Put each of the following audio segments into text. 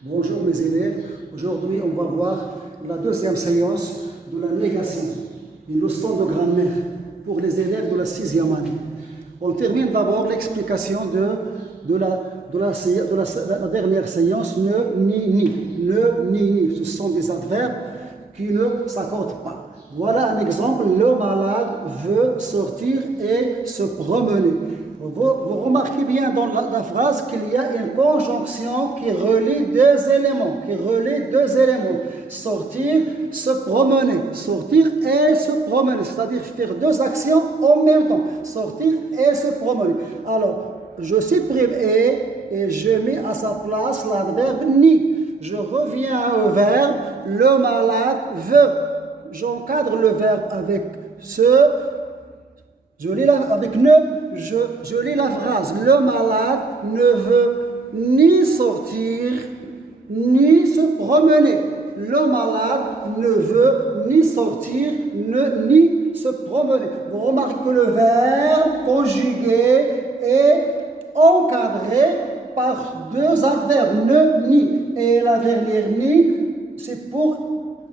Bonjour mes élèves, aujourd'hui on va voir la deuxième séance de la négation, une leçon de grammaire pour les élèves de la 6e année. On termine d'abord l'explication de la dernière séance, ne, ni. Ce sont des adverbes qui ne s'accordent pas. Voilà un exemple, le malade veut sortir et se promener. Vous remarquez bien dans la phrase qu'il y a une conjonction qui relie deux éléments. Sortir, se promener. Sortir et se promener, c'est-à-dire faire deux actions en même temps. Sortir et se promener. Alors, je supprime et je mets à sa place l'adverbe ni. Je reviens au verbe, le malade veut. J'encadre le verbe avec ce, je lis avec ne, je lis la phrase. Le malade ne veut ni sortir, ni se promener. Le malade ne veut ni sortir, ni se promener. Vous remarquez que le verbe conjugué est encadré par deux adverbes, ne, ni. Et la dernière ni, c'est pour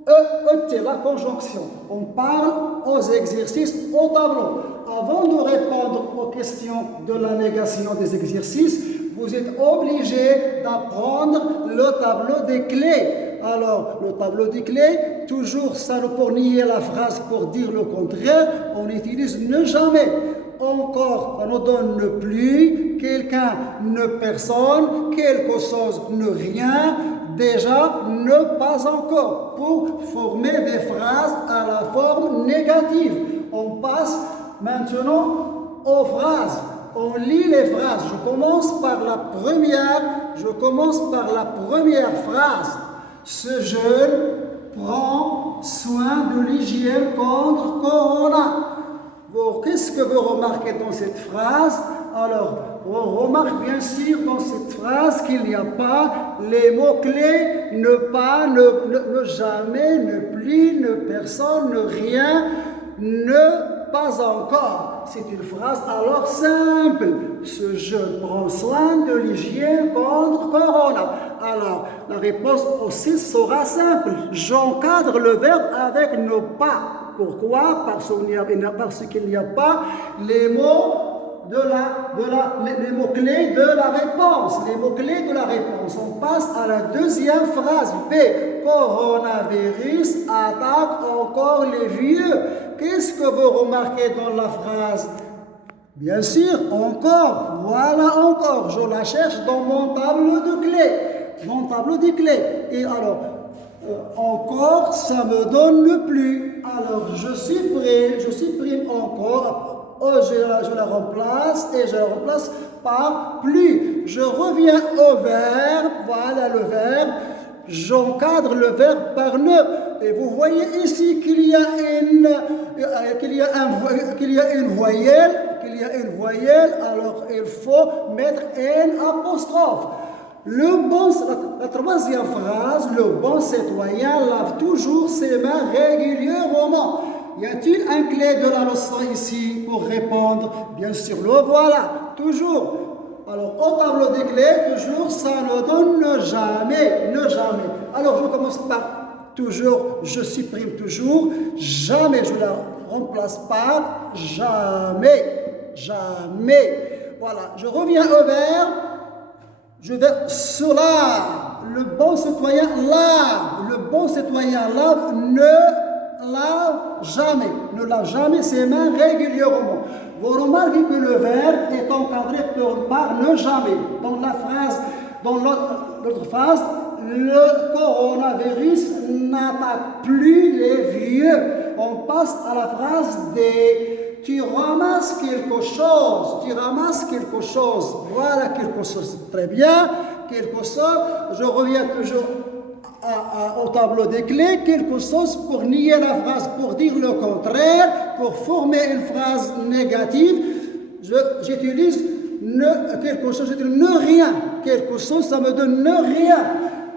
ET, la conjonction. On parle aux exercices au tableau. Avant de répondre aux questions de la négation des exercices, vous êtes obligé d'apprendre le tableau des clés. Alors, le tableau des clés, toujours ça pour nier la phrase, pour dire le contraire, on utilise ne jamais. Encore, on nous donne ne plus, quelqu'un, ne personne, quelque chose, ne rien, déjà, ne pas encore, pour former des phrases à la forme négative. On passe maintenant aux phrases. On lit les phrases. Je commence par la première phrase. Ce jeune prend soin de l'hygiène contre Corona. Qu'est-ce que vous remarquez dans cette phrase? Alors, on remarque bien sûr dans cette phrase qu'il n'y a pas les mots-clés ne pas, ne jamais, ne plus, ne personne, ne rien, ne pas encore. C'est une phrase alors simple. Ce jeune prend soin de l'hygiène contre Corona. Alors, la réponse aussi sera simple. J'encadre le verbe avec ne pas. Pourquoi? Parce qu'il n'y a pas les mots les mots-clés de la réponse. Les mots-clés de la réponse. On passe à la deuxième phrase. B. Coronavirus attaque encore les vieux. Qu'est-ce que vous remarquez dans la phrase? Bien sûr, encore. Voilà encore. Je la cherche dans mon tableau de clés. Et alors, encore, ça me donne le plus. Alors, je supprime encore. Je la remplace et je la remplace par plus. Je reviens au verbe, voilà le verbe. J'encadre le verbe par ne. Et vous voyez ici qu'il y a une voyelle, alors il faut mettre un apostrophe. La troisième phrase, le bon citoyen lave toujours ses mains régulièrement. Y a-t-il un clé de la leçon ici pour répondre? Bien sûr, le voilà, toujours. Alors, au tableau des clés, toujours, ça ne donne ne jamais. Alors, je commence par toujours, je supprime toujours, jamais, je la remplace par jamais. Voilà, je reviens au verbe, je vais sur l'art. Le bon citoyen lave, ne lave jamais ses mains régulièrement. Vous remarquez que le verbe est encadré par ne jamais. Dans l'autre phrase, le coronavirus n'attaque plus les vieux. On passe à la phrase des tu ramasses quelque chose. Voilà quelque chose. Très bien. Quelque chose. Je reviens toujours au tableau des clés, quelque chose pour nier la phrase, pour dire le contraire, pour former une phrase négative. J'utilise quelque chose, j'utilise ne rien. Quelque chose, ça me donne ne rien.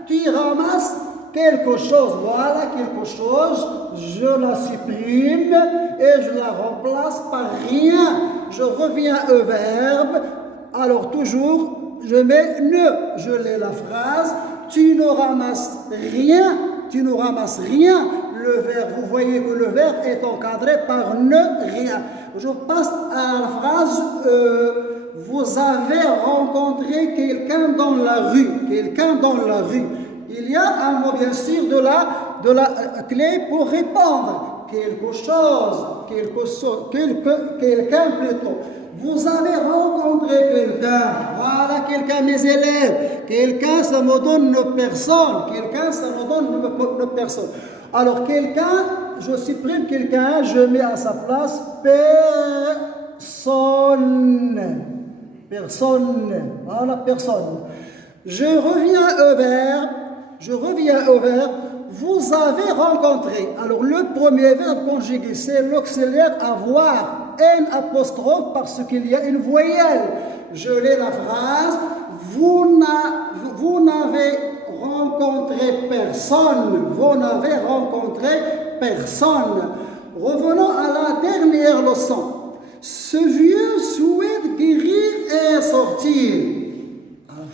Tu ramasses quelque chose, voilà quelque chose, je la supprime et je la remplace par rien. Je reviens au verbe, alors toujours je mets ne. Je lis la phrase. Tu ne ramasses rien. Tu ne ramasses rien. Le verbe, vous voyez que le verbe est encadré par ne rien. Je passe à la phrase vous avez rencontré quelqu'un dans la rue. Quelqu'un dans la rue. Il y a un mot bien sûr de la clé pour répondre. Quelque chose, quelqu'un plutôt. Vous avez rencontré quelqu'un. Voilà quelqu'un, mes élèves. Quelqu'un, ça me donne une personne. Quelqu'un, ça me donne une personne. Alors, quelqu'un, je supprime quelqu'un, je mets à sa place personne. Personne. Voilà, personne. Je reviens au verbe. Vous avez rencontré. Alors, le premier verbe conjugué, c'est l'auxiliaire avoir. N apostrophe parce qu'il y a une voyelle. Je lis la phrase. Vous n'avez rencontré personne. Vous n'avez rencontré personne. Revenons à la dernière leçon. Ce vieux souhaite guérir et sortir.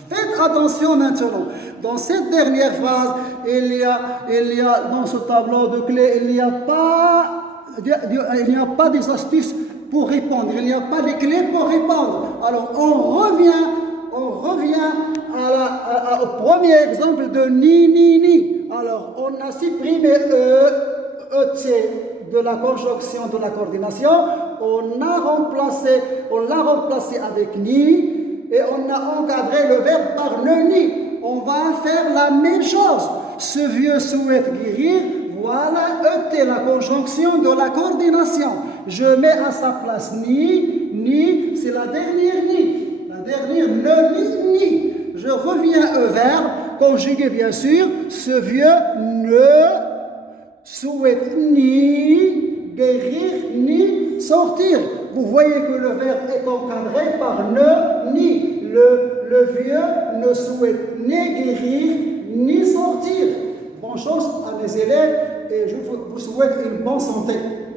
Faites attention maintenant. Dans cette dernière phrase, il y a dans ce tableau de clés, il n'y a pas des astuces pour répondre. Il n'y a pas de clés pour répondre. Alors on revient au premier exemple de ni. Alors on a supprimé ET de la conjonction de la coordination. On l'a remplacé avec ni. Et on a encadré le verbe par ne ni. On va faire la même chose. Ce vieux souhaite guérir. Voilà, ET, la conjonction de la coordination. Je mets à sa place ni, c'est la dernière ni. La dernière ne, ni. Je reviens au verbe, conjugué bien sûr. Ce vieux ne souhaite ni guérir, ni sortir. Vous voyez que le verbe est encadré par ne, ni. Le vieux ne souhaite ni guérir, ni sortir. Bonne chance à mes élèves et je vous souhaite une bonne santé.